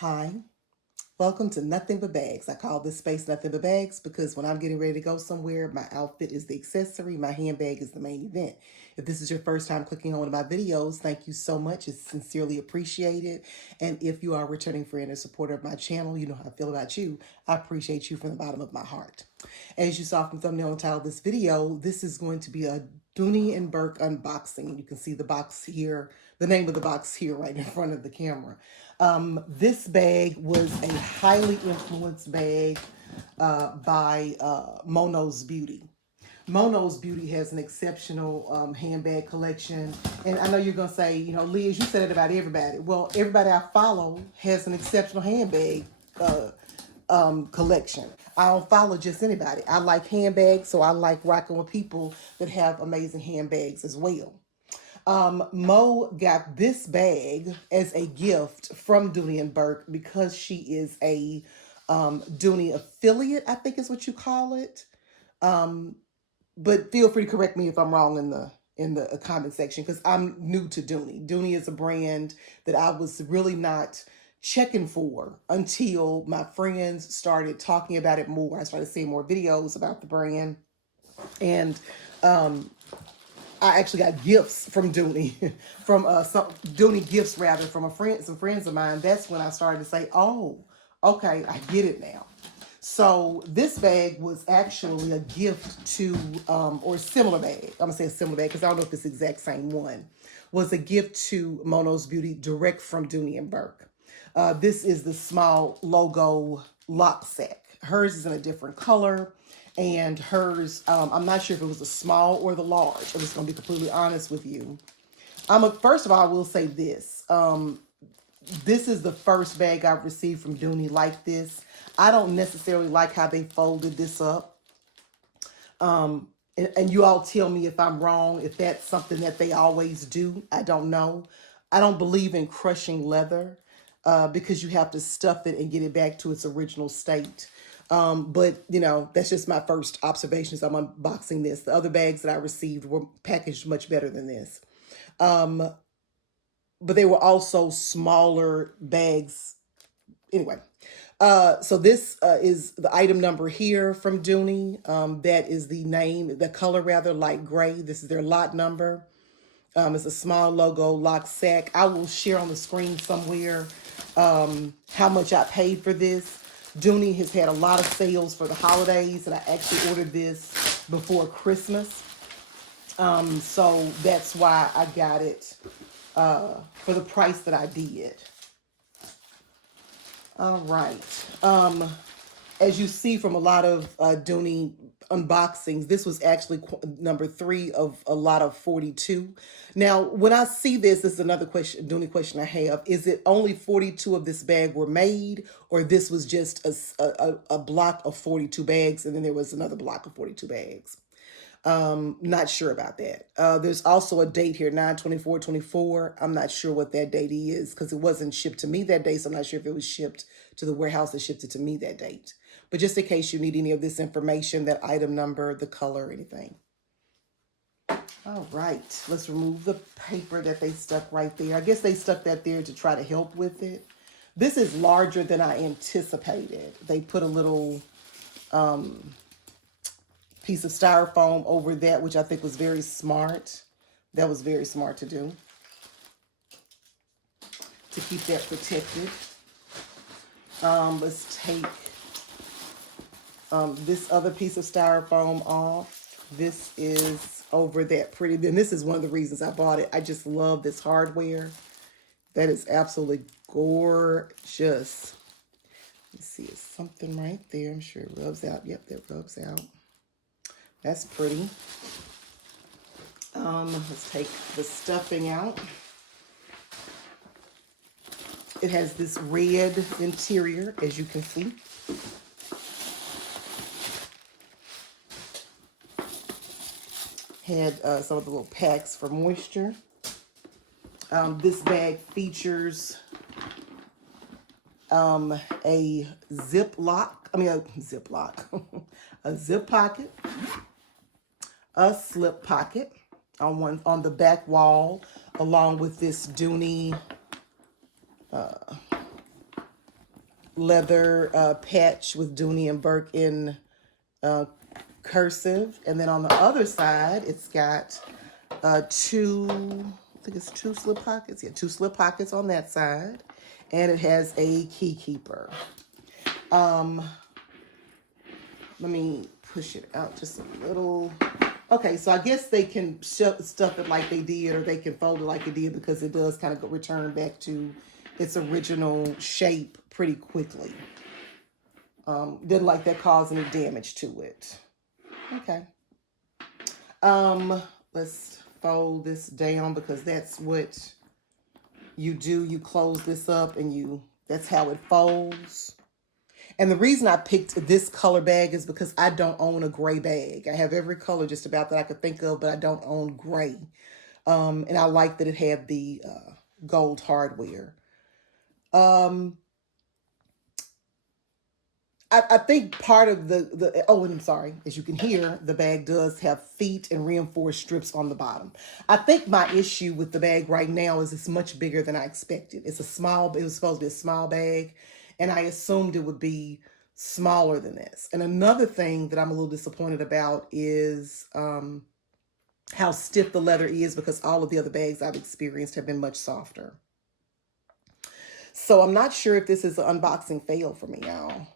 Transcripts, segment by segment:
Hi, welcome to Nothing But Bags. I call this space Nothing But Bags because when I'm getting ready to go somewhere, my outfit is the accessory, my handbag is the main event. If this is your first time clicking on one of my videos, thank you so much. It's sincerely appreciated. And if you are a returning friend or supporter of my channel, you know how I feel about you. I appreciate you from the bottom of my heart. As you saw from the thumbnail and title of this video, this is going to be a Dooney and Bourke unboxing. You can see the box here, the name of the box here right in front of the camera. This bag was a highly influenced bag by Mono's Beauty. Mono's Beauty has an exceptional handbag collection. And I know you're going to say, you know, Liz, you said it about everybody. Well, everybody I follow has an exceptional handbag collection. I don't follow just anybody. I like handbags, so I like rocking with people that have amazing handbags as well. Mo got this bag as a gift from Dooney and Bourke because she is a Dooney affiliate, I think is what you call it. But feel free to correct me if I'm wrong in the comment section because I'm new to Dooney. Dooney is a brand that I was really not checking for until my friends started talking about it more. I started seeing more videos about the brand, and I actually got gifts from Dooney, from some Dooney gifts rather from some friends of mine. That's when I started to say, "Oh, okay, I get it now." So this bag was actually a gift to, or a similar bag. I'm gonna say a similar bag because I don't know if it's the exact same one. Was a gift to Mono's Beauty direct from Dooney and Bourke. This is the small logo lock sack. Hers is in a different color. And hers, I'm not sure if it was the small or the large. I'm just going to be completely honest with you. First of all, I will say this. This is the first bag I've received from Dooney like this. I don't necessarily like how they folded this up. And you all tell me if I'm wrong, if that's something that they always do. I don't know. I don't believe in crushing leather because you have to stuff it and get it back to its original state. But, you know, that's just my first observations. I'm unboxing this. The other bags that I received were packaged much better than this. But they were also smaller bags. Anyway, so this is the item number here from Dooney. That is the name, the color rather, light gray. This is their lot number. It's a small logo lock sack. I will share on the screen somewhere how much I paid for this. Dooney has had a lot of sales for the holidays, and I actually ordered this before Christmas. So that's why I got it for the price that I did. All right. As you see from a lot of Dooney unboxings, this was actually number 3 of a lot of 42. Now, when I see this is another question, Dooney question I have. Is it only 42 of this bag were made, or this was just a block of 42 bags, and then there was another block of 42 bags? Not sure about that. There's also a date here, 9/24/24. I'm not sure what that date is because it wasn't shipped to me that day, so I'm not sure if it was shipped to the warehouse that shipped it to me that date. But just in case you need any of this information, that item number, the color, anything. All right, let's remove the paper that they stuck right there. I guess they stuck that there to try to help with it. This is larger than I anticipated. They put a little piece of styrofoam over that, which I think was very smart. That was very smart to do, to keep that protected. Let's take this other piece of styrofoam off. This is over that pretty. And this is one of the reasons I bought it. I just love this hardware. That is absolutely gorgeous. Let's see, it's something right there. I'm sure it rubs out. Yep, that rubs out. That's pretty. Let's take the stuffing out. It has this red interior, as you can see. Had some of the little packs for moisture. This bag features a zip lock. A zip pocket, a slip pocket on the back wall, along with this Dooney leather patch with Dooney and Bourke in cursive. And then on the other side, it's got two, I think it's two slip pockets. Yeah, two slip pockets on that side. And it has a key keeper. Let me push it out just a little. Okay, so I guess they can stuff it like they did, or they can fold it like it did, because it does kind of return back to its original shape pretty quickly. Didn't like that cause any damage to it. Okay. Let's fold this down, because that's what you do. You close this up and that's how it folds. And the reason I picked this color bag is because I don't own a gray bag. I have every color just about that I could think of, but I don't own gray. And I like that it had the gold hardware. I think part of oh, and I'm sorry, as you can hear, the bag does have feet and reinforced strips on the bottom. I think my issue with the bag right now is it's much bigger than I expected. It was supposed to be a small bag, and I assumed it would be smaller than this. And another thing that I'm a little disappointed about is how stiff the leather is, because all of the other bags I've experienced have been much softer. So I'm not sure if this is an unboxing fail for me, y'all.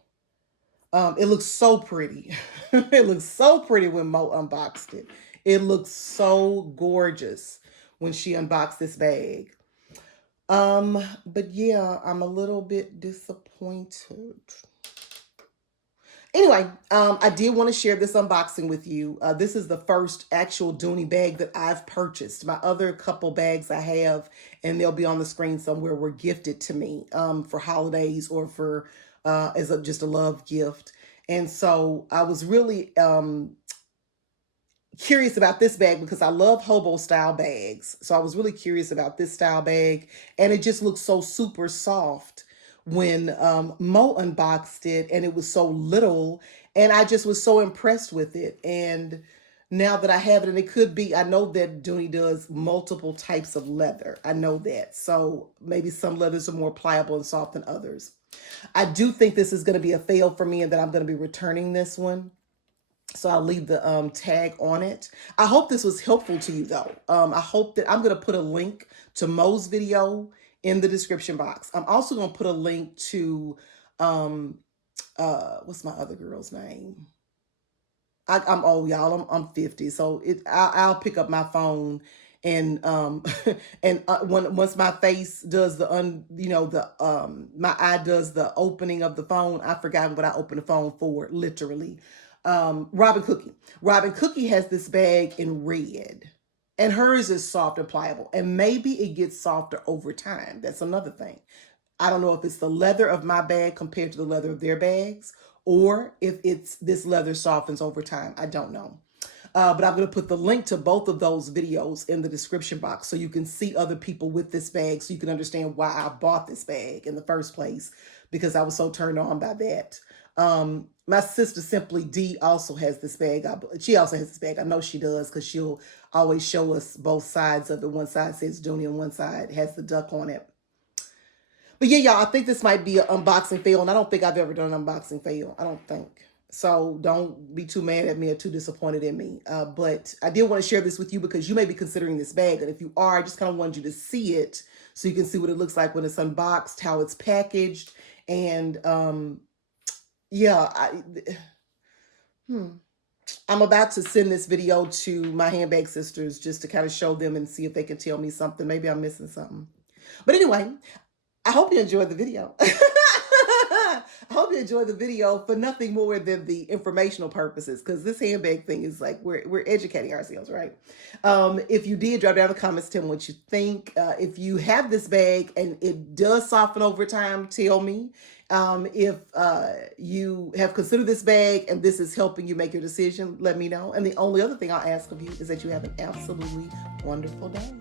It looks so pretty. It looks so pretty when Mo unboxed it. It looks so gorgeous when she unboxed this bag. But yeah, I'm a little bit disappointed. Anyway, I did want to share this unboxing with you. This is the first actual Dooney bag that I've purchased. My other couple bags I have, and they'll be on the screen somewhere, were gifted to me for holidays or for as just a love gift. And so I was really curious about this bag because I love hobo style bags. So I was really curious about this style bag, and it just looks so super soft when Mo unboxed it, and it was so little, and I just was so impressed with it. And now that I have it, and it could be, I know that Dooney does multiple types of leather. I know that. So maybe some leathers are more pliable and soft than others. I do think this is going to be a fail for me, and that I'm going to be returning this one. So I'll leave the tag on it. I hope this was helpful to you, though. I hope that I'm going to put a link to Mo's video in the description box. I'm also going to put a link to, what's my other girl's name? I'm old, y'all. I'm 50. So I'll pick up my phone and once my face does my eye does the opening of the phone, I've forgotten what I opened the phone for, literally. Robin Cookie has this bag in red, and hers is soft and pliable, and maybe it gets softer over time. That's another thing. I don't know if it's the leather of my bag compared to the leather of their bags, or if it's this leather softens over time. I don't know. But I'm going to put the link to both of those videos in the description box so you can see other people with this bag, so you can understand why I bought this bag in the first place, because I was so turned on by that. My sister Simply D also has this bag. She also has this bag. I know she does, because she'll always show us both sides of it. One side says Dooney and one side has the duck on it. But yeah, y'all, I think this might be an unboxing fail, and I don't think I've ever done an unboxing fail. I don't think. So don't be too mad at me or too disappointed in me. But I did want to share this with you because you may be considering this bag. And if you are, I just kind of wanted you to see it so you can see what it looks like when it's unboxed, how it's packaged. And yeah, I'm about to send this video to my handbag sisters just to kind of show them and see if they can tell me something. Maybe I'm missing something. But anyway, I hope you enjoyed the video. I hope you enjoyed the video for nothing more than the informational purposes, because this handbag thing is like we're educating ourselves, right? If you did, drop down in the comments, tell me what you think. If you have this bag and it does soften over time, tell me. If you have considered this bag and this is helping you make your decision, let me know. And the only other thing I'll ask of you is that you have an absolutely wonderful day.